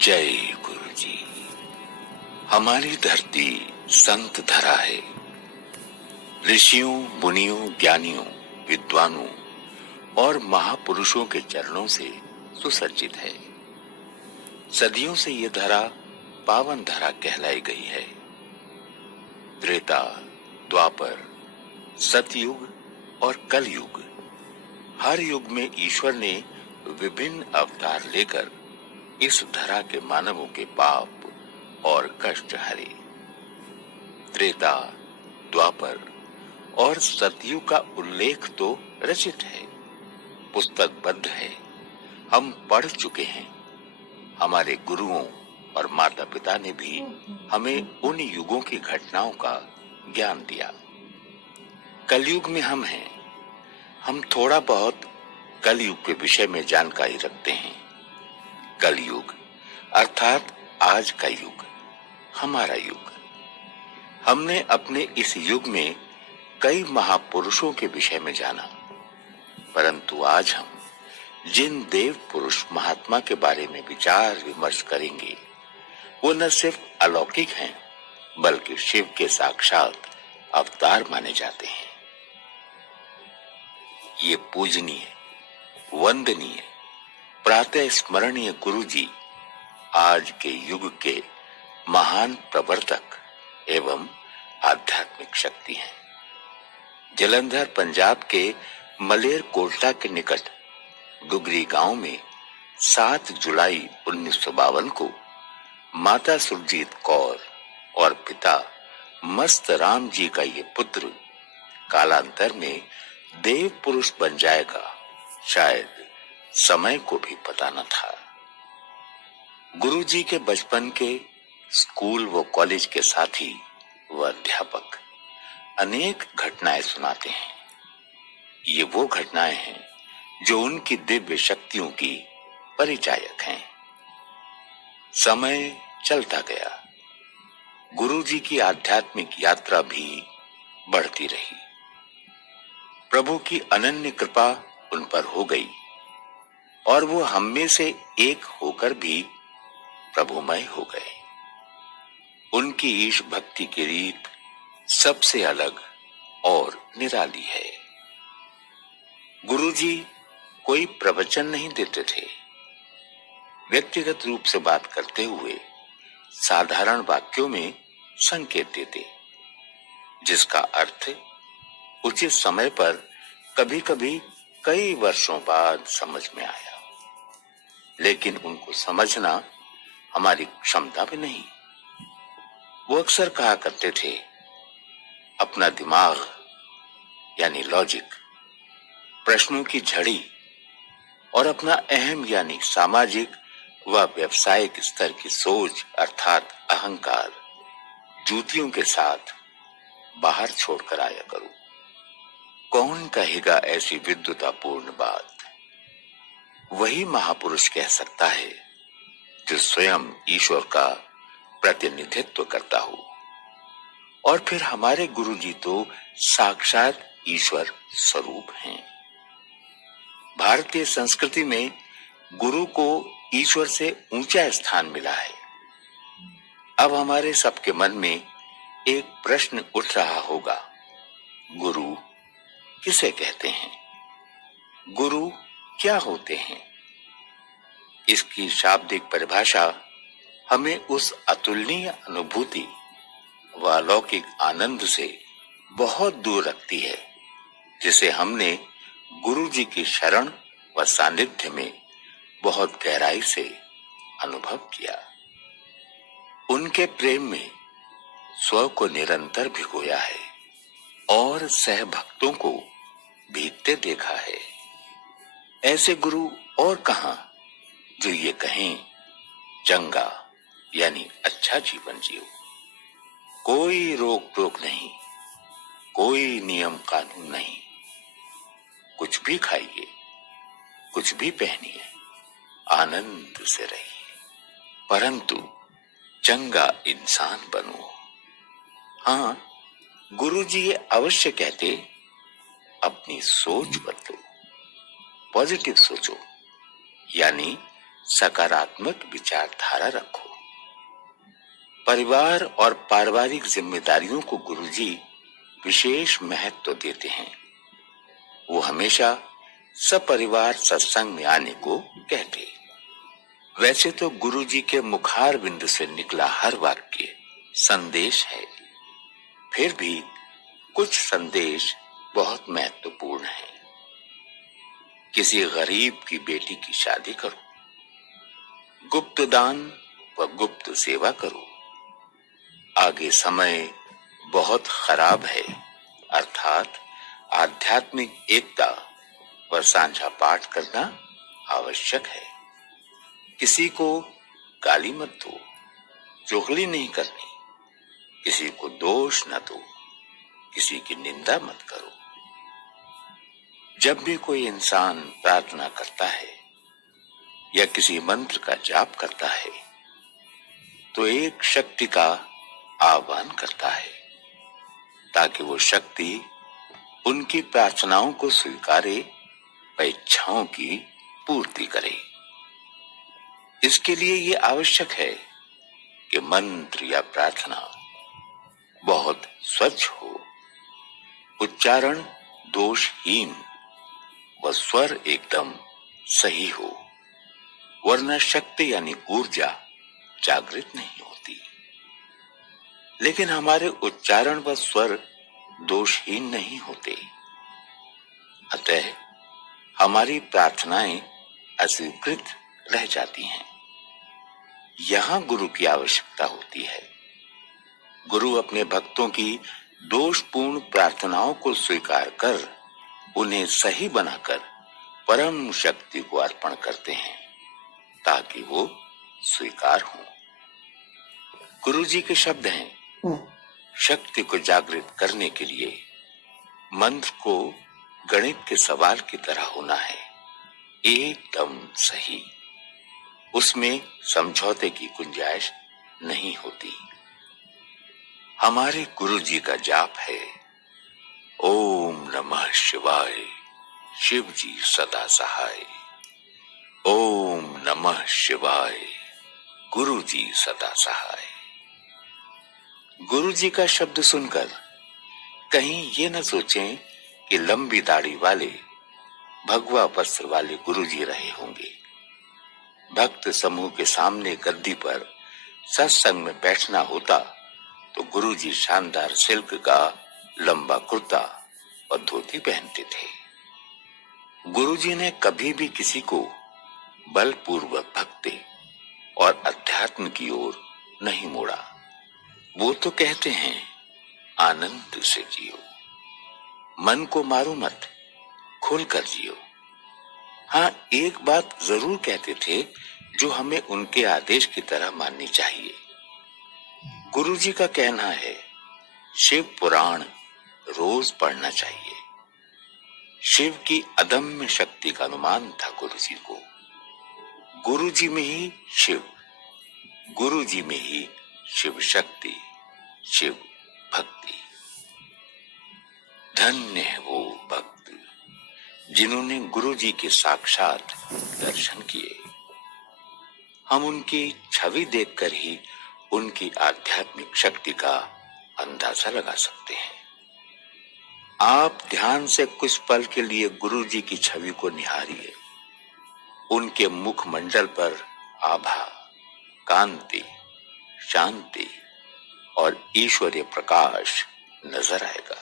जय गुरु जी। हमारी धरती संत धरा है। ऋषियों, मुनियों, ज्ञानियों, विद्वानों और महापुरुषों के चरणों से सुसज्जित है। सदियों से ये धरा पावन धरा कहलाई गई है। त्रेता, द्वापर, सतयुग और कलयुग, हर युग में ईश्वर ने विभिन्न अवतार लेकर इस धरा के मानवों के पाप और कष्ट हरे। त्रेता, द्वापर और सतयुग का उल्लेख तो रचित है, पुस्तकबद्ध है, हम पढ़ चुके हैं। हमारे गुरुओं और माता पिता ने भी हमें उन युगों की घटनाओं का ज्ञान दिया। कलयुग में हम हैं। हम थोड़ा बहुत कलयुग के विषय में जानकारी रखते हैं। कलयुग अर्थात आज का युग, हमारा युग। हमने अपने इस युग में कई महापुरुषों के विषय में जाना, परंतु आज हम जिन देव पुरुष महात्मा के बारे में विचार विमर्श करेंगे वो न सिर्फ अलौकिक हैं बल्कि शिव के साक्षात अवतार माने जाते हैं। ये पूजनीय, वंदनीय, प्रातः स्मरणीय गुरु जी आज के युग के महान प्रवर्तक एवं आध्यात्मिक शक्ति हैं। जलंधर पंजाब के मलेर कोटला के निकट डुगरी गांव में 7 जुलाई 1952 को माता सुरजीत कौर और पिता मस्त राम जी का ये पुत्र कालांतर में देव पुरुष बन जाएगा, शायद समय को भी पता न था। गुरु जी के बचपन के स्कूल व कॉलेज के साथी व अध्यापक अनेक घटनाएं सुनाते हैं। ये वो घटनाएं हैं जो उनकी दिव्य शक्तियों की परिचायक हैं। समय चलता गया, गुरु जी की आध्यात्मिक यात्रा भी बढ़ती रही। प्रभु की अनन्य कृपा उन पर हो गई और वो हम में से एक होकर भी प्रभुमय हो गए। उनकी ईश भक्ति की रीत सबसे अलग और निराली है। गुरुजी कोई प्रवचन नहीं देते थे। व्यक्तिगत रूप से बात करते हुए साधारण वाक्यों में संकेत देते, जिसका अर्थ उचित समय पर कभी-कभी कई वर्षों बाद समझ में आया। लेकिन उनको समझना हमारी क्षमता में नहीं। वो अक्सर कहा करते थे, अपना दिमाग यानी लॉजिक, प्रश्नों की झड़ी और अपना अहम यानी सामाजिक व व्यवसायिक स्तर की सोच अर्थात अहंकार जूतियों के साथ बाहर छोड़कर आया करो। कौन कहेगा ऐसी विद्वतापूर्ण बात? वही महापुरुष कह सकता है जो स्वयं ईश्वर का प्रतिनिधित्व करता हो। और फिर हमारे गुरुजी तो साक्षात ईश्वर स्वरूप हैं। भारतीय संस्कृति में गुरु को ईश्वर से ऊंचा स्थान मिला है। अब हमारे सबके मन में एक प्रश्न उठ रहा होगा, गुरु किसे कहते हैं? गुरु क्या होते हैं? इसकी शाब्दिक परिभाषा हमें उस अतुलनीय अनुभूति व अलौकिक आनंद से बहुत दूर रखती है जिसे हमने गुरु जी की शरण व सानिध्य में बहुत गहराई से अनुभव किया। उनके प्रेम में स्व को निरंतर भिगोया है और सहभक्तों को भीगते देखा है। ऐसे गुरु और कहां जो ये कहें, चंगा यानी अच्छा जीवन जियो, कोई रोक टोक नहीं, कोई नियम कानून नहीं, कुछ भी खाइए, कुछ भी पहनिए, आनंद से रहिए, परंतु चंगा इंसान बनो। हाँ, गुरुजी ये अवश्य कहते, अपनी सोच बदलो, पॉजिटिव सोचो, यानी सकारात्मक विचारधारा रखो। परिवार और पारिवारिक जिम्मेदारियों को गुरुजी विशेष महत्व देते हैं। वो हमेशा सपरिवार सत्संग में आने को कहते। वैसे तो गुरुजी के मुखार बिंदु से निकला हर वाक्य संदेश है, फिर भी कुछ संदेश बहुत महत्वपूर्ण है। किसी गरीब की बेटी की शादी करो, गुप्त दान व गुप्त सेवा करो, आगे समय बहुत खराब है, अर्थात आध्यात्मिक एकता व साझा पाठ करना आवश्यक है। किसी को गाली मत दो, चुगली नहीं करनी, किसी को दोष न दो, किसी की निंदा मत करो। जब भी कोई इंसान प्रार्थना करता है या किसी मंत्र का जाप करता है तो एक शक्ति का आह्वान करता है ताकि वो शक्ति उनकी प्रार्थनाओं को स्वीकारे व इच्छाओं की पूर्ति करे। इसके लिए ये आवश्यक है कि मंत्र या प्रार्थना बहुत स्वच्छ हो, उच्चारण दोषहीन व स्वर एकदम सही हो, वरना शक्ति यानी ऊर्जा जागृत नहीं होती। लेकिन हमारे उच्चारण व स्वर दोषहीन नहीं होते, अतः हमारी प्रार्थनाएं अस्वीकृत रह जाती हैं। यहां गुरु की आवश्यकता होती है। गुरु अपने भक्तों की दोषपूर्ण प्रार्थनाओं को स्वीकार कर उन्हें सही बनाकर परम शक्ति को अर्पण करते हैं ताकि वो स्वीकार हो। गुरु जी के शब्द हैं, शक्ति को जागृत करने के लिए मंत्र को गणित के सवाल की तरह होना है, एकदम सही। उसमें समझौते की गुंजाइश नहीं होती। हमारे गुरु जी का जाप है, ओम नमः शिवाय, शिव जी सदा सहाय। ओम नमः शिवाय, गुरु जी सदा सहाय। गुरु जी का शब्द सुनकर कहीं ये न सोचें कि लंबी दाढ़ी वाले भगवा वस्त्र वाले गुरु जी रहे होंगे। भक्त समूह के सामने गद्दी पर सत्संग में बैठना होता तो गुरु जी शानदार सिल्क का लंबा कुर्ता और धोती पहनते थे। गुरु जी ने कभी भी किसी को बलपूर्वक भक्ति और अध्यात्म की ओर नहीं मोड़ा। वो तो कहते हैं, आनंद से जियो, मन को मारो मत, खुलकर जियो। हाँ, एक बात जरूर कहते थे जो हमें उनके आदेश की तरह माननी चाहिए। गुरु जी का कहना है, शिव पुराण रोज पढ़ना चाहिए। शिव की अदम्य शक्ति का अनुमान था गुरु जी को। गुरु जी में ही शिव, गुरु जी में ही शिव शक्ति, शिव भक्ति। धन्य है वो भक्त जिन्होंने गुरु जी के साक्षात दर्शन किए। हम उनकी छवि देखकर ही उनकी आध्यात्मिक शक्ति का अंदाजा लगा सकते हैं। आप ध्यान से कुछ पल के लिए गुरु जी की छवि को निहारिए। उनके मुखमंडल पर आभा, कांति, शांति और ईश्वरीय प्रकाश नजर आएगा।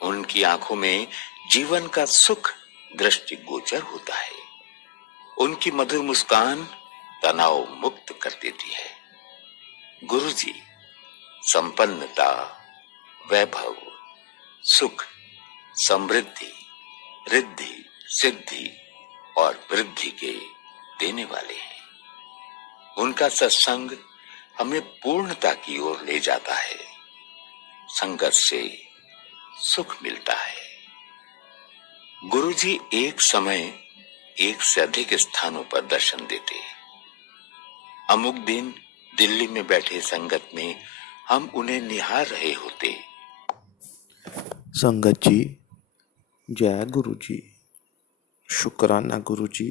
उनकी आंखों में जीवन का सुख दृष्टिगोचर होता है। उनकी मधुर मुस्कान तनाव मुक्त कर देती है। गुरुजी संपन्नता, वैभव, सुख, समृद्धि, रिद्धि, सिद्धि और वृद्धि के देने वाले हैं। उनका सत्संग हमें पूर्णता की ओर ले जाता है। संगत से सुख मिलता है। गुरुजी एक समय एक से अधिक स्थानों पर दर्शन देते। अमुक दिन दिल्ली में बैठे संगत में हम उन्हें निहार रहे होते। संगत जी, जय गुरु जी, शुक्राना गुरु जी।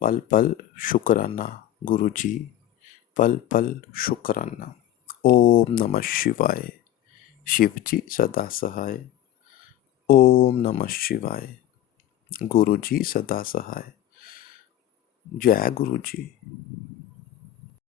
पल पल शुक्राना गुरु जी, पल पल शुक्राना। ओम नमः शिवाय। शिव जी सदा सहाय। ओम नमः शिवाय। गुरु जी सदा सहाय। जय गुरु जी।